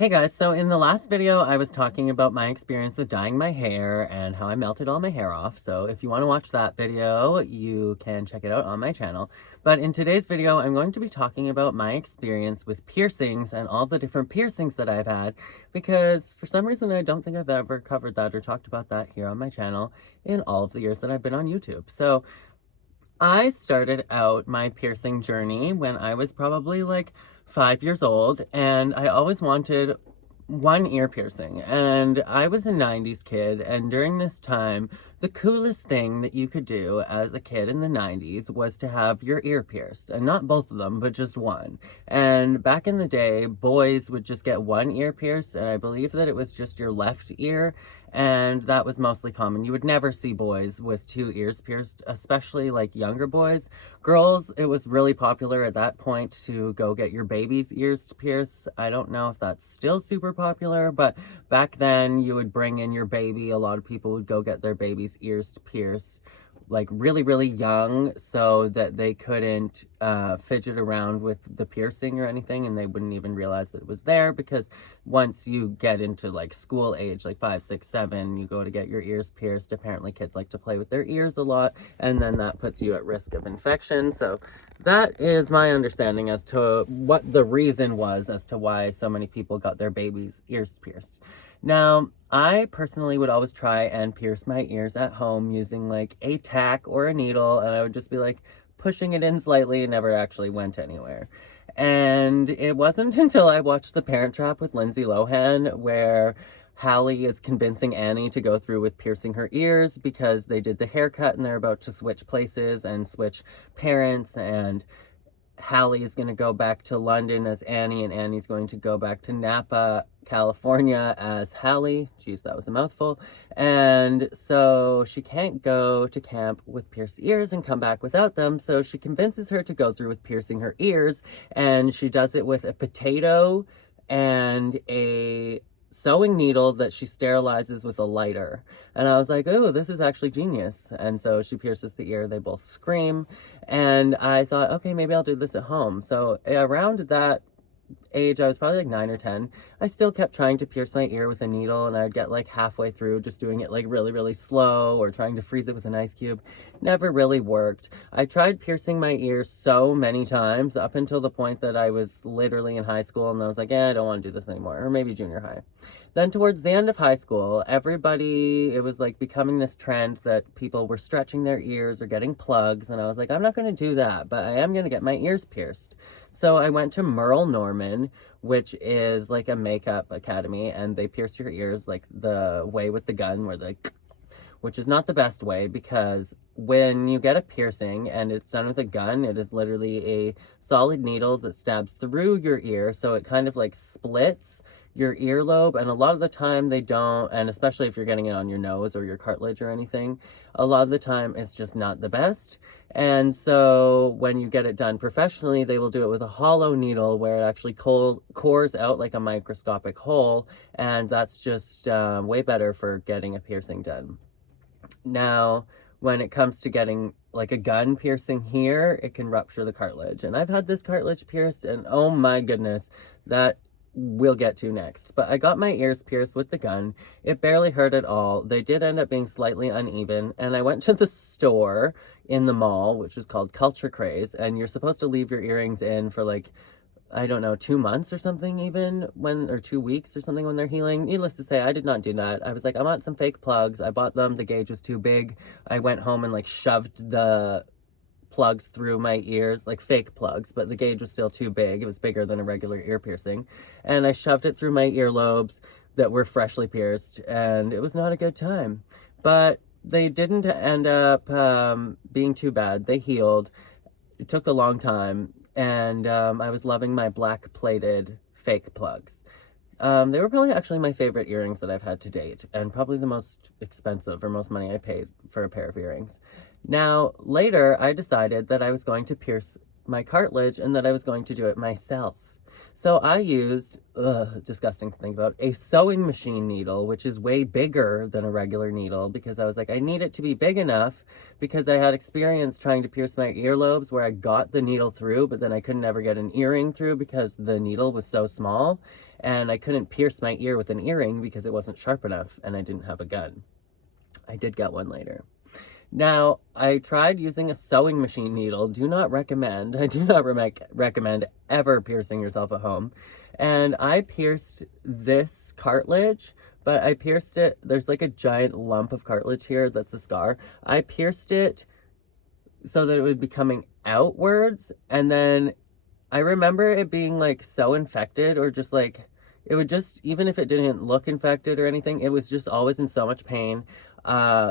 Hey guys, so in the last video I was talking about my experience with dyeing my hair and how I melted all my hair off. So if you want to watch that video, you can check it out on my channel. But in today's video, I'm going to be talking about my experience with piercings and all the different piercings that I've had, because for some reason I don't think I've ever covered that or talked about that here on my channel in all of the years that I've been on YouTube. So I started out my piercing journey when I was probably like 5 years old, and I always wanted one ear piercing. And I was a 90s kid, and during this time, the coolest thing that you could do as a kid in the 90s was to have your ear pierced. And not both of them, but just one. And back in the day, boys would just get one ear pierced, and I believe that it was just your left ear, and that was mostly common. You would never see boys with two ears pierced, especially like younger boys. Girls, it was really popular at that point to go get your baby's ears pierced. I don't know if that's still super popular, but back then you would bring in your baby. A lot of people would go get their baby's ears pierced like really, really young, so that they couldn't fidget around with the piercing or anything, and they wouldn't even realize that it was there, because once you get into like school age, like 5, 6, 7, you go to get your ears pierced. Apparently kids like to play with their ears a lot, and then that puts you at risk of infection. So that is my understanding as to what the reason was as to why so many people got their babies' ears pierced. Now, I personally would always try and pierce my ears at home using like a tack or a needle, and I would just be like pushing it in slightly. It never actually went anywhere. And it wasn't until I watched The Parent Trap with Lindsay Lohan, where Hallie is convincing Annie to go through with piercing her ears because they did the haircut and they're about to switch places and switch parents, and Hallie is going to go back to London as Annie, and Annie's going to go back to Napa, California as Hallie. Jeez, that was a mouthful. And so she can't go to camp with pierced ears and come back without them, so she convinces her to go through with piercing her ears, and she does it with a potato and a sewing needle that she sterilizes with a lighter. And I was like, oh, this is actually genius. And so she pierces the ear, they both scream, and I thought, okay, maybe I'll do this at home. So around that age, I was probably like 9 or 10, I still kept trying to pierce my ear with a needle, and I'd get like halfway through just doing it like really, really slow, or trying to freeze it with an ice cube. Never really worked. I tried piercing my ear so many times up until the point that I was literally in high school, and I was like, I don't want to do this anymore, or maybe junior high. Then towards the end of high school, it was like becoming this trend that people were stretching their ears or getting plugs, and I was like, I'm not going to do that, but I am going to get my ears pierced. So I went to Merle Norman, which is like a makeup academy, and they pierce your ears like the way with the gun, which is not the best way, because when you get a piercing and it's done with a gun, it is literally a solid needle that stabs through your ear, so it kind of like splits your earlobe, and a lot of the time they don't, and especially if you're getting it on your nose or your cartilage or anything, a lot of the time it's just not the best. And so when you get it done professionally, they will do it with a hollow needle where it actually cores out like a microscopic hole, and that's just way better for getting a piercing done. Now, when it comes to getting like a gun piercing here, it can rupture the cartilage, and I've had this cartilage pierced, and oh my goodness, that we'll get to next. But I got my ears pierced with the gun. It barely hurt at all. They did end up being slightly uneven, and I went to the store in the mall, which is called Culture Craze, and you're supposed to leave your earrings in for like, I don't know, 2 months or something, even or 2 weeks or something when they're healing. Needless to say, I did not do that. I was like, I want some fake plugs. I bought them. The gauge was too big. I went home and like shoved the plugs through my ears, like fake plugs, but the gauge was still too big. It was bigger than a regular ear piercing. And I shoved it through my earlobes that were freshly pierced, and it was not a good time. But they didn't end up being too bad. They healed. It took a long time, and I was loving my black plated fake plugs. They were probably actually my favorite earrings that I've had to date, and probably the most expensive, or most money I paid for a pair of earrings. Now, later, I decided that I was going to pierce my cartilage and that I was going to do it myself. So I used, disgusting to think about, a sewing machine needle, which is way bigger than a regular needle, because I was like, I need it to be big enough, because I had experience trying to pierce my earlobes where I got the needle through, but then I couldn't ever get an earring through because the needle was so small, and I couldn't pierce my ear with an earring because it wasn't sharp enough, and I didn't have a gun. I did get one later. Now, I tried using a sewing machine needle. Do not recommend. I do not recommend ever piercing yourself at home. And I pierced this cartilage, but I pierced it. There's like a giant lump of cartilage here that's a scar. I pierced it so that it would be coming outwards. And then I remember it being like so infected, or just like, it would just, even if it didn't look infected or anything, it was just always in so much pain.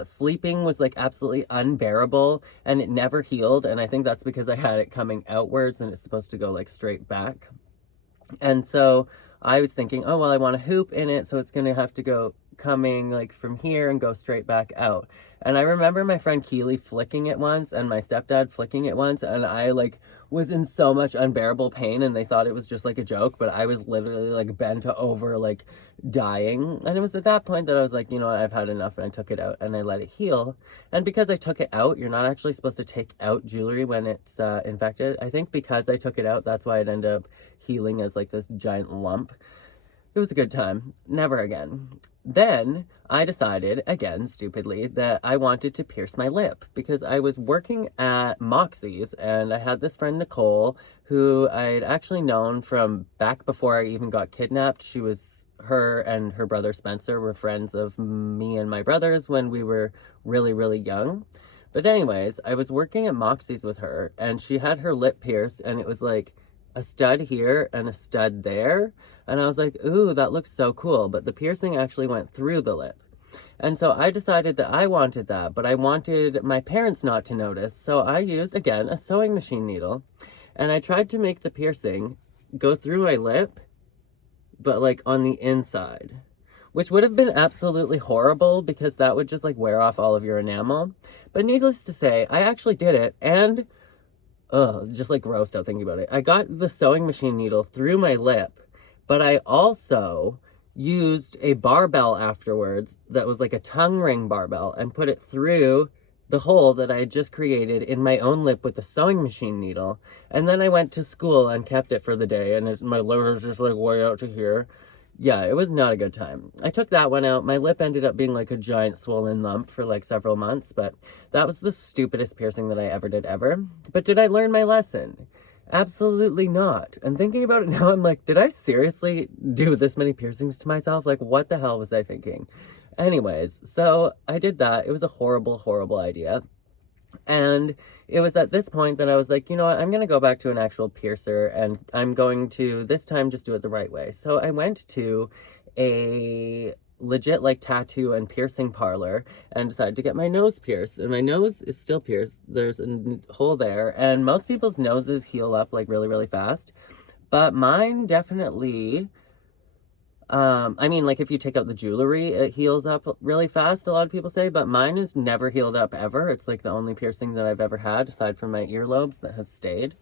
Sleeping was like absolutely unbearable, and it never healed, and I think that's because I had it coming outwards and it's supposed to go like straight back. And so I was thinking, oh well, I want a hoop in it, so it's gonna have to go coming like from here and go straight back out. And I remember my friend Keely flicking it once, and my stepdad flicking it once, and I like was in so much unbearable pain, and they thought it was just like a joke, but I was literally like bent over, like dying. And it was at that point that I was like, you know what, I've had enough, and I took it out and I let it heal. And because I took it out, you're not actually supposed to take out jewelry when it's infected. I think because I took it out, that's why it ended up healing as like this giant lump. It was a good time. Never again. Then I decided, again, stupidly, that I wanted to pierce my lip, because I was working at Moxie's, and I had this friend, Nicole, who I'd actually known from back before I even got kidnapped. Her and her brother Spencer were friends of me and my brothers when we were really, really young. But anyways, I was working at Moxie's with her, and she had her lip pierced, and it was like a stud here and a stud there. And I was like, ooh, that looks so cool. But the piercing actually went through the lip. And so I decided that I wanted that, but I wanted my parents not to notice. So I used, again, a sewing machine needle. And I tried to make the piercing go through my lip, but like on the inside, which would have been absolutely horrible, because that would just like wear off all of your enamel. But needless to say, I actually did it, and just like grossed out thinking about it. I got the sewing machine needle through my lip, but I also used a barbell afterwards that was like a tongue ring barbell, and put it through the hole that I had just created in my own lip with the sewing machine needle. And then I went to school and kept it for the day, and my lip was just like way out to here. Yeah, it was not a good time. I took that one out. My lip ended up being like a giant swollen lump for like several months, but that was the stupidest piercing that I ever did ever. But did I learn my lesson? Absolutely not. And thinking about it now, I'm like, did I seriously do this many piercings to myself? Like, what the hell was I thinking? Anyways, so I did that. It was a horrible, horrible idea. And it was at this point that I was like, you know what, I'm going to go back to an actual piercer, and I'm going to, this time, just do it the right way. So I went to a legit, like, tattoo and piercing parlor, and decided to get my nose pierced. And my nose is still pierced. There's a hole there, and most people's noses heal up, like, really, really fast. But mine definitely... I mean, like, if you take out the jewelry, it heals up really fast, a lot of people say, but mine has never healed up ever. It's like the only piercing that I've ever had, aside from my earlobes, that has stayed.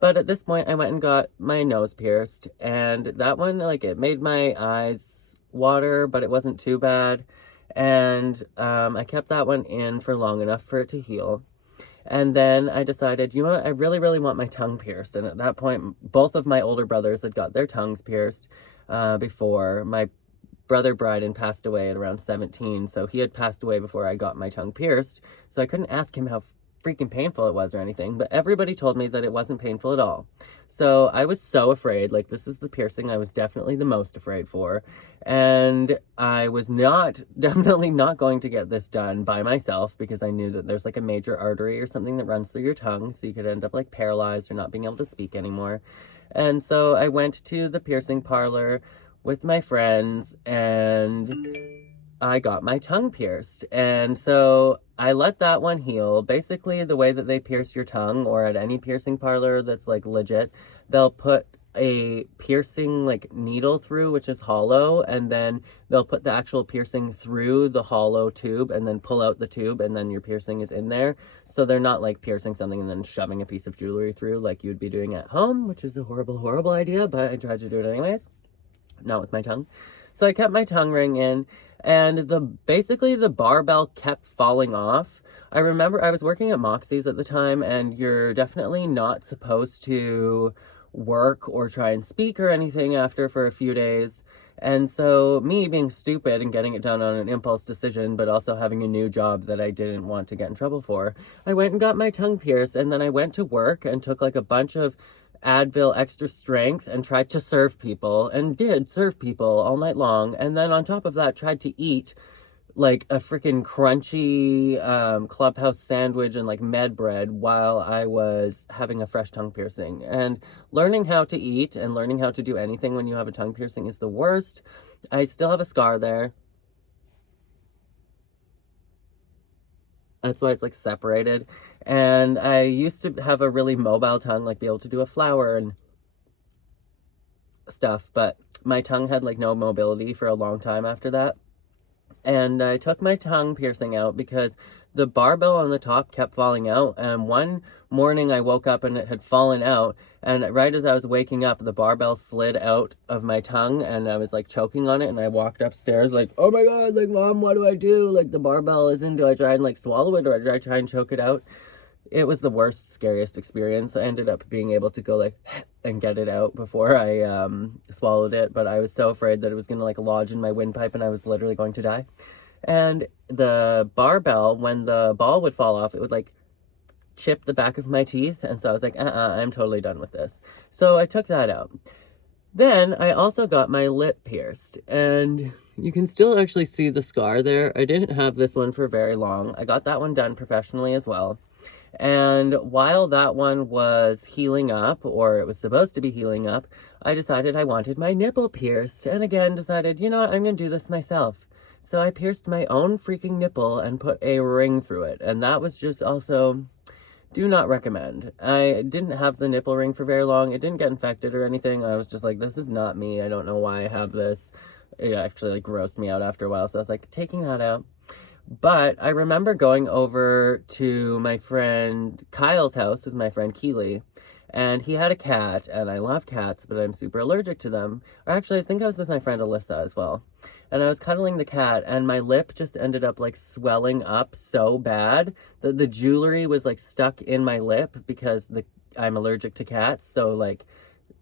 But at this point, I went and got my nose pierced, and that one, like, it made my eyes water, but it wasn't too bad. And I kept that one in for long enough for it to heal. And then I decided, you know what, I really, really want my tongue pierced. And at that point, both of my older brothers had got their tongues pierced before. My brother Bryden passed away at around 17, so he had passed away before I got my tongue pierced. So I couldn't ask him how freaking painful it was or anything, but everybody told me that it wasn't painful at all. So I was so afraid. Like, this is the piercing I was definitely the most afraid for, and I was definitely not going to get this done by myself, because I knew that there's like a major artery or something that runs through your tongue, so you could end up like paralyzed or not being able to speak anymore. And so I went to the piercing parlor with my friends, and I got my tongue pierced. And so I let that one heal. Basically, the way that they pierce your tongue, or at any piercing parlor that's like legit, they'll put a piercing like needle through, which is hollow, and then they'll put the actual piercing through the hollow tube and then pull out the tube, and then your piercing is in there. So they're not like piercing something and then shoving a piece of jewelry through like you'd be doing at home, which is a horrible, horrible idea, but I tried to do it anyways. Not with my tongue. So I kept my tongue ring in, and basically the barbell kept falling off. I remember I was working at Moxie's at the time, and you're definitely not supposed to work or try and speak or anything after for a few days. And so me being stupid and getting it done on an impulse decision, but also having a new job that I didn't want to get in trouble for, I went and got my tongue pierced, and then I went to work and took like a bunch of Advil extra strength and tried to serve people, and did serve people all night long. And then on top of that, tried to eat like a freaking crunchy clubhouse sandwich and like med bread while I was having a fresh tongue piercing. And learning how to eat and learning how to do anything when you have a tongue piercing is the worst. I still have a scar there. That's why it's like separated. And I used to have a really mobile tongue, like be able to do a flower and stuff, but my tongue had like no mobility for a long time after that. And I took my tongue piercing out because the barbell on the top kept falling out. And one morning I woke up and it had fallen out. And right as I was waking up, the barbell slid out of my tongue and I was like choking on it. And I walked upstairs like, oh my God, like, Mom, what do I do? Like, the barbell isn't, do I try and like swallow it, or do I try and choke it out? It was the worst, scariest experience. I ended up being able to go like and get it out before I swallowed it, but I was so afraid that it was gonna like lodge in my windpipe and I was literally going to die. And the barbell, when the ball would fall off, it would like chip the back of my teeth, and so I was like, I'm totally done with this. So I took that out. Then I also got my lip pierced, and you can still actually see the scar there. I didn't have this one for very long. I got that one done professionally as well. And while that one was healing up, or it was supposed to be healing up, I decided I wanted my nipple pierced. And again, decided, you know what, I'm going to do this myself. So I pierced my own freaking nipple and put a ring through it. And that was just also, do not recommend. I didn't have the nipple ring for very long. It didn't get infected or anything. I was just like, this is not me. I don't know why I have this. It actually like grossed me out after a while. So I was like, taking that out. But I remember going over to my friend Kyle's house with my friend Keely, and he had a cat, and I love cats, but I'm super allergic to them. Or actually, I think I was with my friend Alyssa as well. And I was cuddling the cat, and my lip just ended up like swelling up so bad that the jewelry was like stuck in my lip because I'm allergic to cats. So like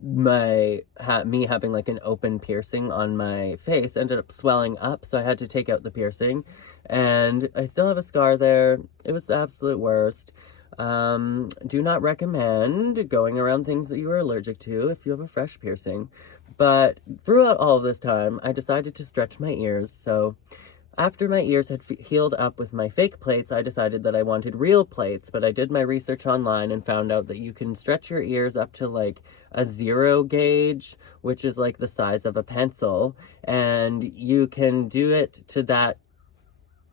me having like an open piercing on my face ended up swelling up, so I had to take out the piercing, and I still have a scar there. It was the absolute worst. Do not recommend going around things that you are allergic to if you have a fresh piercing. But throughout all of this time, I decided to stretch my ears. So after my ears had healed up with my fake plates, I decided that I wanted real plates, but I did my research online and found out that you can stretch your ears up to like a 0 gauge, which is like the size of a pencil, and you can do it to that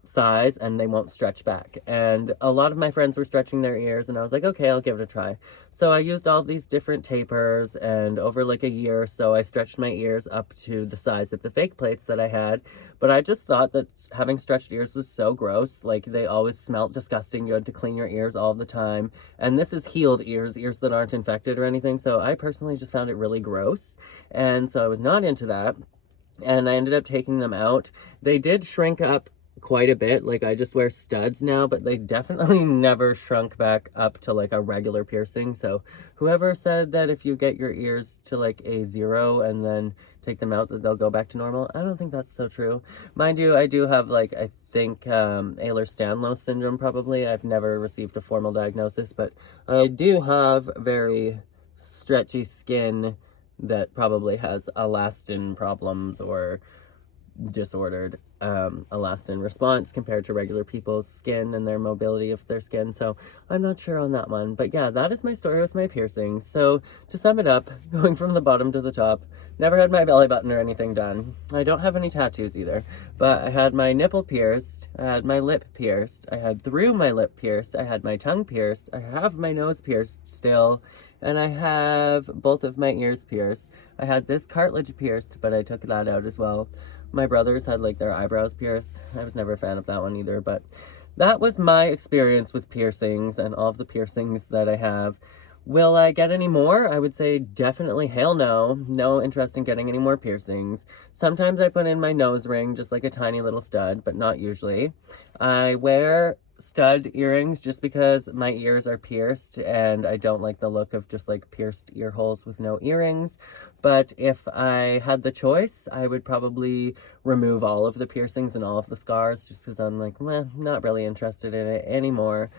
size and they won't stretch back. And a lot of my friends were stretching their ears, and I was like, okay, I'll give it a try. So I used all of these different tapers, and over like a year or so I stretched my ears up to the size of the fake plates that I had. But I just thought that having stretched ears was so gross. Like, they always smelled disgusting. You had to clean your ears all the time, and this is healed ears that aren't infected or anything. So I personally just found it really gross, and so I was not into that, and I ended up taking them out. They did shrink up quite a bit. Like, I just wear studs now, but they definitely never shrunk back up to like a regular piercing. So whoever said that if you get your ears to like a 0 and then take them out that they'll go back to normal, I don't think that's so true. Mind you, I do have like, I think Ehlers-Danlos syndrome probably. I've never received a formal diagnosis, but I do have very stretchy skin that probably has elastin problems or disordered elastin response compared to regular people's skin and their mobility of their skin. So I'm not sure on that one. But yeah, that is my story with my piercings. So to sum it up, going from the bottom to the top, never had my belly button or anything done. I don't have any tattoos either, but I had my nipple pierced, I had my lip pierced, I had through my lip pierced, I had my tongue pierced, I have my nose pierced still, and I have both of my ears pierced. I had this cartilage pierced, but I took that out as well. My brothers had like their eyebrows pierced. I was never a fan of that one either, but that was my experience with piercings and all of the piercings that I have. Will I get any more? I would say definitely hell no. No interest in getting any more piercings. Sometimes I put in my nose ring, just like a tiny little stud, but not usually. I wear stud earrings just because my ears are pierced and I don't like the look of just like pierced ear holes with no earrings. But if I had the choice, I would probably remove all of the piercings and all of the scars just because I'm like, meh, not really interested in it anymore.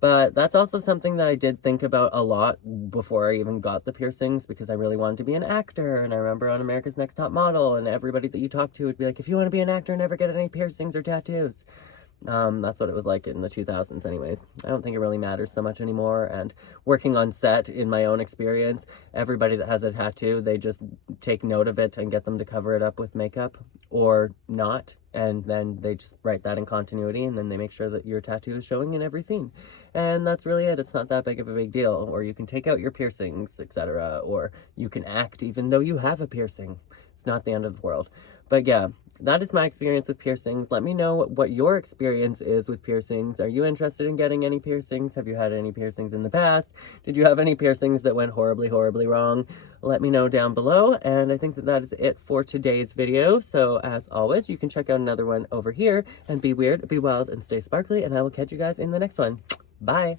But that's also something that I did think about a lot before I even got the piercings, because I really wanted to be an actor. And I remember on America's Next Top Model, and everybody that you talk to would be like, if you want to be an actor, never get any piercings or tattoos. That's what it was like in the 2000s anyways. I don't think it really matters so much anymore, and working on set, in my own experience, everybody that has a tattoo, they just take note of it and get them to cover it up with makeup, or not, and then they just write that in continuity, and then they make sure that your tattoo is showing in every scene. And that's really it. It's not that big of a big deal. Or you can take out your piercings, etc., or you can act even though you have a piercing. It's not the end of the world. But yeah, that is my experience with piercings. Let me know what your experience is with piercings. Are you interested in getting any piercings? Have you had any piercings in the past? Did you have any piercings that went horribly, horribly wrong? Let me know down below. And I think that that is it for today's video. So as always, you can check out another one over here, and be weird, be wild, and stay sparkly. And I will catch you guys in the next one. Bye.